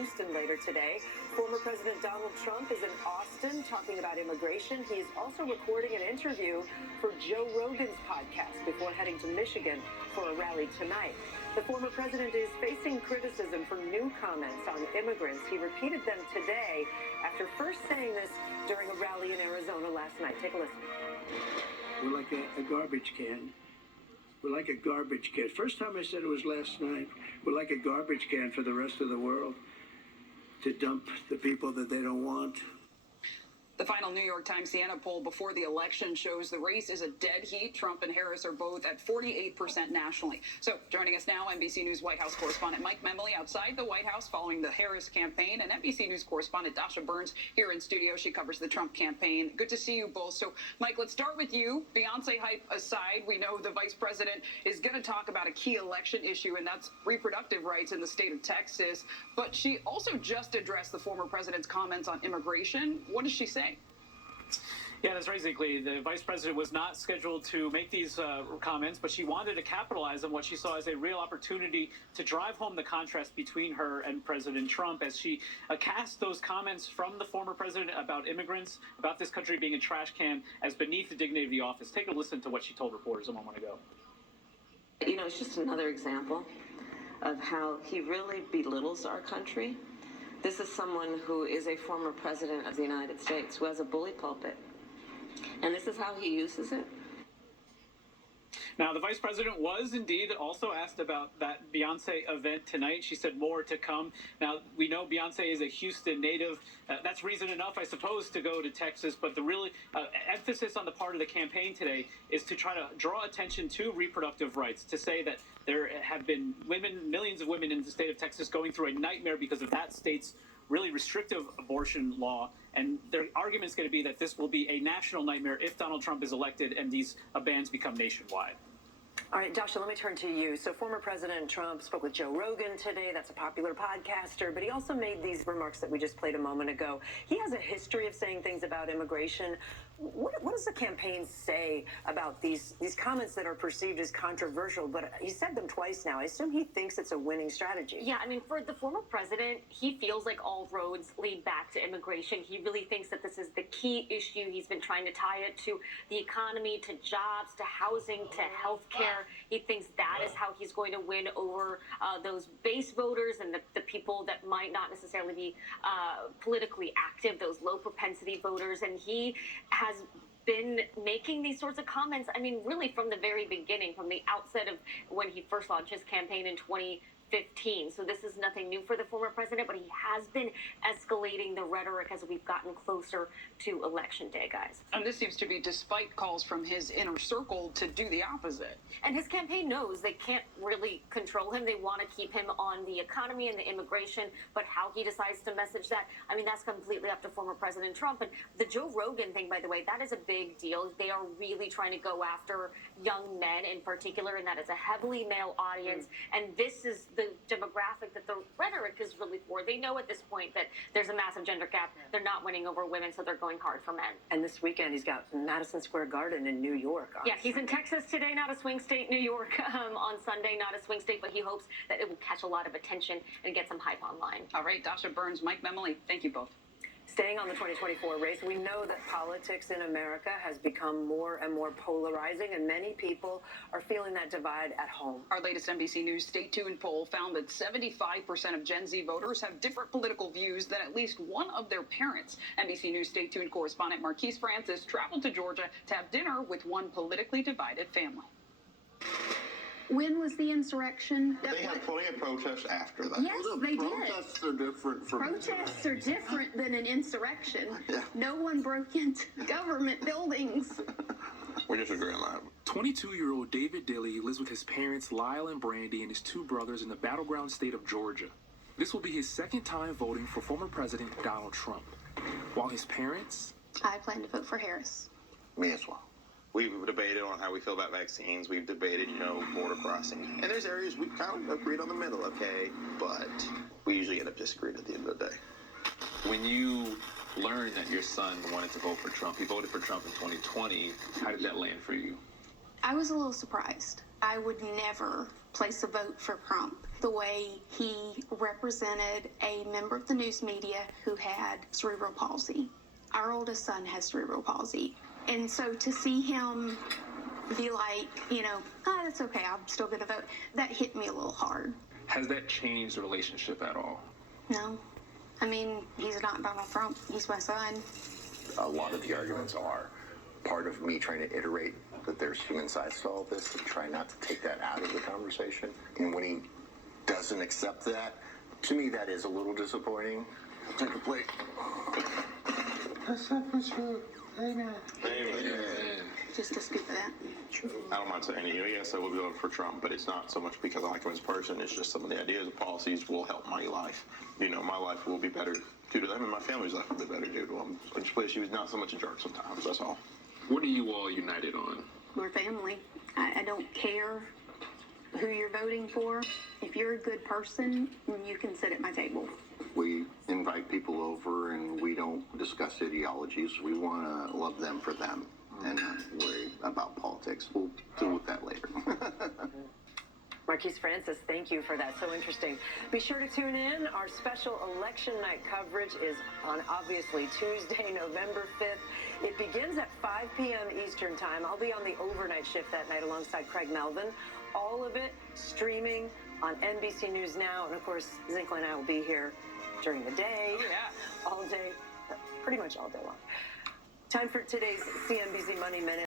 Kingston later today. Former President Donald Trump is in Austin talking about immigration. He is also recording an interview for Joe Rogan's podcast before heading to Michigan for a rally tonight. The former president is facing criticism for new comments on immigrants. He repeated them today after first saying this during a rally in Arizona last night. Take a listen. We're like a garbage can. We're like a garbage can. First time I said it was last night. We're like a garbage can for the rest of the world to dump the people that they don't want. The final New York Times Siena poll before the election shows the race is a dead heat. Trump and Harris are both at 48% nationally. So joining us now, NBC News White House correspondent Mike Memoli outside the White House following the Harris campaign, and NBC News correspondent Dasha Burns here in studio. She covers the Trump campaign. Good to see you both. So, Mike, let's start with you. Beyonce hype aside, we know the vice president is going to talk about a key election issue, and that's reproductive rights in the state of Texas. But she also just addressed the former president's comments on immigration. What does she say? Yeah, that's basically the vice president was not scheduled to make these comments, but she wanted to capitalize on what she saw as a real opportunity to drive home the contrast between her and President Trump as she cast those comments from the former president about immigrants, about this country being a trash can, as beneath the dignity of the office. Take a listen to what she told reporters a moment ago. You know, it's just another example of how he really belittles our country. This is someone who is a former president of the United States, who has a bully pulpit. And this is how he uses it. Now, the vice president was indeed also asked about that Beyonce event tonight. She said more to come. Now, we know Beyonce is a Houston native. That's reason enough, I suppose, to go to Texas. But the really emphasis on the part of the campaign today is to try to draw attention to reproductive rights, to say that there have been women, millions of women in the state of Texas going through a nightmare because of that state's really restrictive abortion law. And their argument is going to be that this will be a national nightmare if Donald Trump is elected and these bans become nationwide. All right, Dasha, let me turn to you. So former President Trump spoke with Joe Rogan today. That's a popular podcaster. But he also made these remarks that we just played a moment ago. He has a history of saying things about immigration. What does the campaign say about these comments that are perceived as controversial? But he said them twice now. I assume he thinks it's a winning strategy. Yeah, I mean, for the former president, he feels like all roads lead back to immigration. He really thinks that this is the key issue. He's been trying to tie it to the economy, to jobs, to housing, to health care. He thinks that is how he's going to win over those base voters and the people that might not necessarily be politically active, those low propensity voters. And he has been making these sorts of comments, I mean, really from the very beginning, from the outset of when he first launched his campaign in 2015. So this is nothing new for the former president, but he has been escalating the rhetoric as we've gotten closer to Election Day, guys. And this seems to be despite calls from his inner circle to do the opposite. And his campaign knows they can't really control him. They want to keep him on the economy and the immigration, but how he decides to message that, I mean, that's completely up to former President Trump. And the Joe Rogan thing, by the way, that is a big deal. They are really trying to go after young men in particular, and that is a heavily male audience. And this is the demographic that the rhetoric is really for. They know at this point that there's a massive gender gap. They're not winning over women, so they're going hard for men. And this weekend, he's got Madison Square Garden in New York. Yeah, he's in Texas today, not a swing state. New York on Sunday, not a swing state, but he hopes that it will catch a lot of attention and get some hype online. All right, Dasha Burns, Mike Memoli, thank you both. Staying on the 2024 race, we know that politics in America has become more and more polarizing, and many people are feeling that divide at home. Our latest NBC News Stay Tuned poll found that 75% of Gen Z voters have different political views than at least one of their parents. NBC News Stay Tuned correspondent Marquise Francis traveled to Georgia to have dinner with one politically divided family. When was the insurrection? They had plenty of protests after that. Yes, they did. Protests are different from... Protests are different than an insurrection. Yeah. No one broke into government buildings. We disagree on that. 22-year-old David Dilley lives with his parents Lyle and Brandy and his two brothers in the battleground state of Georgia. This will be his second time voting for former President Donald Trump. While his parents... I plan to vote for Harris. Me as well. We've debated on how we feel about vaccines. We've debated, border crossing. And there's areas we kind of agreed on the middle, okay? But we usually end up disagreeing at the end of the day. When you learned that your son wanted to vote for Trump, he voted for Trump in 2020, how did that land for you? I was a little surprised. I would never place a vote for Trump. the way he represented a member of the news media who had cerebral palsy. Our oldest son has cerebral palsy. And so to see him be like, that's okay, I'm still going to vote, that hit me a little hard. Has that changed the relationship at all? No. I mean, he's not Donald Trump. He's my son. A lot of the arguments are part of me trying to iterate that there's human sides to all of this and try not to take that out of the conversation. And when he doesn't accept that, to me, that is a little disappointing. Take a plate. Amen. Just a scoop of that. I don't mind saying it. Yes, I will be voting for Trump, but it's not so much because I like him as a person. It's just some of the ideas and policies will help my life. My life will be better due to them, and my family's life will be better due to them. I just wish he was not so much a jerk sometimes. That's all. What are you all united on? We're family. I don't care who you're voting for. If you're a good person, you can sit at my table. We invite people over and we don't discuss ideologies. We want to love them for them and not worry about politics. We'll deal with that later. Marquise Francis, thank you for that. So interesting. Be sure to tune in. Our special election night coverage is on, obviously, Tuesday, November 5th. It begins at 5 p.m. Eastern Time. I'll be on the overnight shift that night alongside Craig Melvin. All of it streaming on NBC News Now. And, of course, Zinkla and I will be here during the day, all day, pretty much all day long. Time for today's CNBC Money Minute.